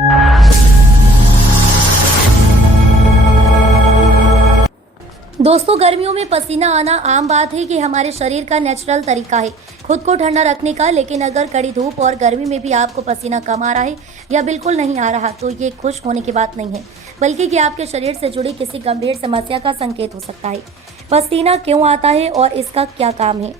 दोस्तों, गर्मियों में पसीना आना आम बात है कि हमारे शरीर का नेचुरल तरीका है खुद को ठंडा रखने का। लेकिन अगर कड़ी धूप और गर्मी में भी आपको पसीना कम आ रहा है या बिल्कुल नहीं आ रहा, तो ये खुश होने की बात नहीं है, बल्कि कि आपके शरीर से जुड़ी किसी गंभीर समस्या का संकेत हो सकता है। पसीना क्यों आता है और इसका क्या काम है?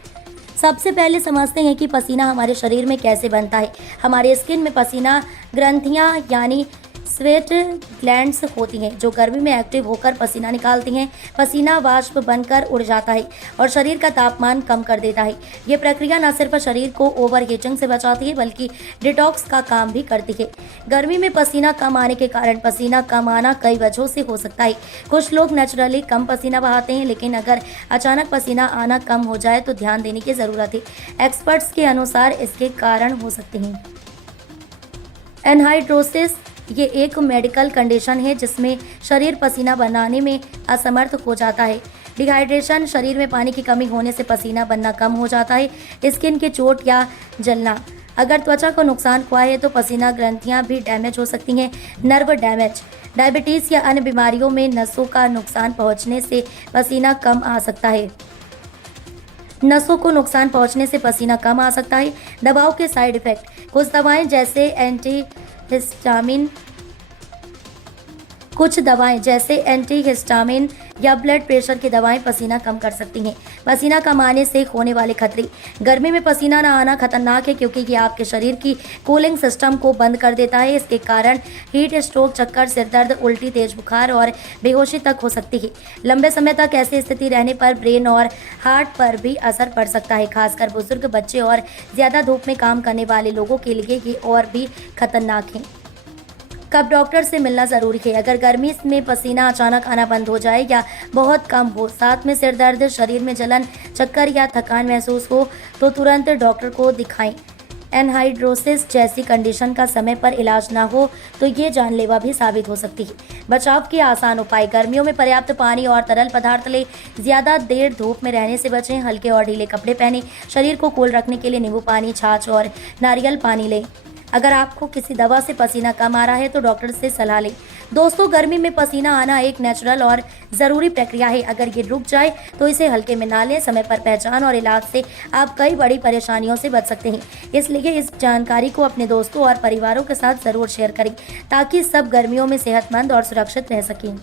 सबसे पहले समझते हैं कि पसीना हमारे शरीर में कैसे बनता है। हमारे स्किन में पसीना ग्रंथियां यानी स्वेट ग्लैंड्स होती हैं जो गर्मी में एक्टिव होकर पसीना निकालती हैं। पसीना वाष्प बनकर उड़ जाता है और शरीर का तापमान कम कर देता है। ये प्रक्रिया न सिर्फ शरीर को ओवर हीटिंग से बचाती है बल्कि डिटॉक्स का काम भी करती है। गर्मी में पसीना कम आने के कारण पसीना कम आना कई वजहों से हो सकता है। कुछ लोग नेचुरली कम पसीना बहाते हैं, लेकिन अगर अचानक पसीना आना कम हो जाए तो ध्यान देने की ज़रूरत है। एक्सपर्ट्स के अनुसार इसके कारण हो सकते हैं एनहाइड्रोसिस। ये एक मेडिकल कंडीशन है जिसमें शरीर पसीना बनाने में असमर्थ हो जाता है। डिहाइड्रेशन, शरीर में पानी की कमी होने से पसीना बनना कम हो जाता है। स्किन की चोट या जलना, अगर त्वचा को नुकसान हुआ है तो पसीना ग्रंथियां भी डैमेज हो सकती हैं। नर्व डैमेज, डायबिटीज़ या अन्य बीमारियों में नसों का नुकसान पहुंचने से पसीना कम आ सकता है। नसों को नुकसान पहुंचने से पसीना कम आ सकता है। दवाओं के साइड इफ़ेक्ट, कुछ दवाएं जैसे एंटीहिस्टामिन या ब्लड प्रेशर की दवाएं पसीना कम कर सकती हैं। पसीना कम आने से होने वाले खतरे, गर्मी में पसीना न आना खतरनाक है क्योंकि ये आपके शरीर की कूलिंग सिस्टम को बंद कर देता है। इसके कारण हीट स्ट्रोक, चक्कर, सिरदर्द, उल्टी, तेज बुखार और बेहोशी तक हो सकती है। लंबे समय तक ऐसी स्थिति रहने पर ब्रेन और हार्ट पर भी असर पड़ सकता है। खासकर बुजुर्ग, बच्चे और ज़्यादा धूप में काम करने वाले लोगों के लिए ये और भी खतरनाक है। कब डॉक्टर से मिलना ज़रूरी है? अगर गर्मी में पसीना अचानक आना बंद हो जाए या बहुत कम हो, साथ में सिर दर्द, शरीर में जलन, चक्कर या थकान महसूस हो, तो तुरंत डॉक्टर को दिखाएं। एनहाइड्रोसिस जैसी कंडीशन का समय पर इलाज ना हो तो ये जानलेवा भी साबित हो सकती है। बचाव के आसान उपाय, गर्मियों में पर्याप्त पानी और तरल पदार्थ लें। ज़्यादा देर धूप में रहने से बचें। हल्के और ढीले कपड़े पहनें। शरीर को कूल रखने के लिए नींबू पानी, छाछ और नारियल पानी लें। अगर आपको किसी दवा से पसीना कम आ रहा है तो डॉक्टर से सलाह लें। दोस्तों, गर्मी में पसीना आना एक नेचुरल और ज़रूरी प्रक्रिया है। अगर ये रुक जाए तो इसे हल्के में ना लें। समय पर पहचान और इलाज से आप कई बड़ी परेशानियों से बच सकते हैं। इसलिए इस जानकारी को अपने दोस्तों और परिवारों के साथ ज़रूर शेयर करें ताकि सब गर्मियों में सेहतमंद और सुरक्षित रह सकें।